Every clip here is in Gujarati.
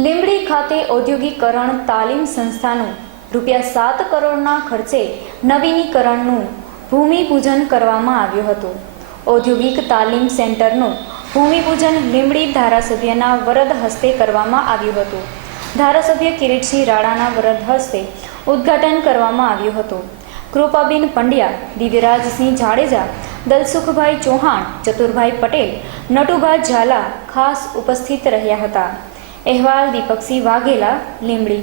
લીંબડી ખાતે ઔદ્યોગિકરણ તાલીમ સંસ્થાનું રૂપિયા સાત કરોડના ખર્ચે નવીનીકરણનું ભૂમિપૂજન કરવામાં આવ્યું હતું. ઔદ્યોગિક તાલીમ સેન્ટરનું ભૂમિપૂજન લીંબડી ધારાસભ્યના વરદ હસ્તે કરવામાં આવ્યું હતું. ધારાસભ્ય કિરીટસિંહ રાણાના વરદ હસ્તે ઉદ્ઘાટન કરવામાં આવ્યું હતું. કૃપાબેન પંડ્યા, દિવ્યરાજસિંહ જાડેજા, દલસુખભાઈ ચૌહાણ, ચતુરભાઈ પટેલ, નટુભા ઝાલા ખાસ ઉપસ્થિત રહ્યા હતા. અહેવાલ દીપકસિંહ વાઘેલા લીમડી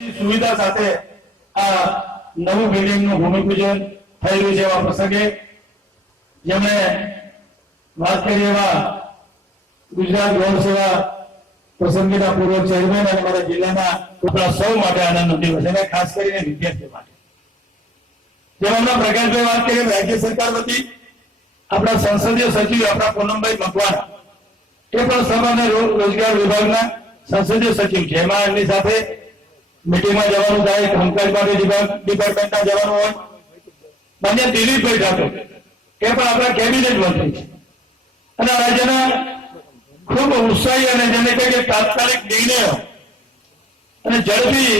સુવિધા સાથે આ નવું બિલ્ડિંગનું ભૂમિપૂજન થઈ રહ્યું છે એવા પ્રસંગે જેમણે વાત કરી એવા ગુજરાત ગૌણ સેવા પસંદગીના પૂર્વ ચેરમેન અને મારા જિલ્લાના આપણા સૌ માટે આનંદનો દિવસ અને ખાસ કરીને વિદ્યાર્થીઓ માટે. જેમ પ્રકાશભાઈ વાત કરી, રાજ્ય સરકાર વતી આપણા સંસદીય સચિવ આપણા પૂનમભાઈ મકવાણા એ પણ શ્રમ અને રોજગાર વિભાગના સંસદીય સચિવ છે. એમાં એમની સાથે મિટિંગમાં જવાનું થાય કામકાજ માટે જવાનું હોય. માન્ય દિલીપભાઈ ઠાકોર, એ પણ આપણા કેબિનેટ મંત્રી છે. અને રાજ્યના ખૂબ ઉત્સાહી અને જેને કહે કે તાત્કાલિક નિર્ણયો અને ઝડપી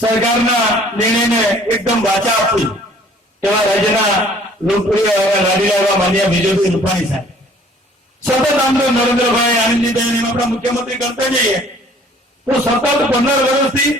સરકારના નિર્ણયને એકદમ વાચા આપવી એવા રાજ્યના લોકપ્રિય એવા લાડીલા એવા માન્ય વિજયભાઈ રૂપાણી સાહેબ. સતત આમ તો નરેન્દ્રભાઈ એમ આપણા મુખ્યમંત્રી કરતા જઈએ તો સતત પંદર વર્ષથી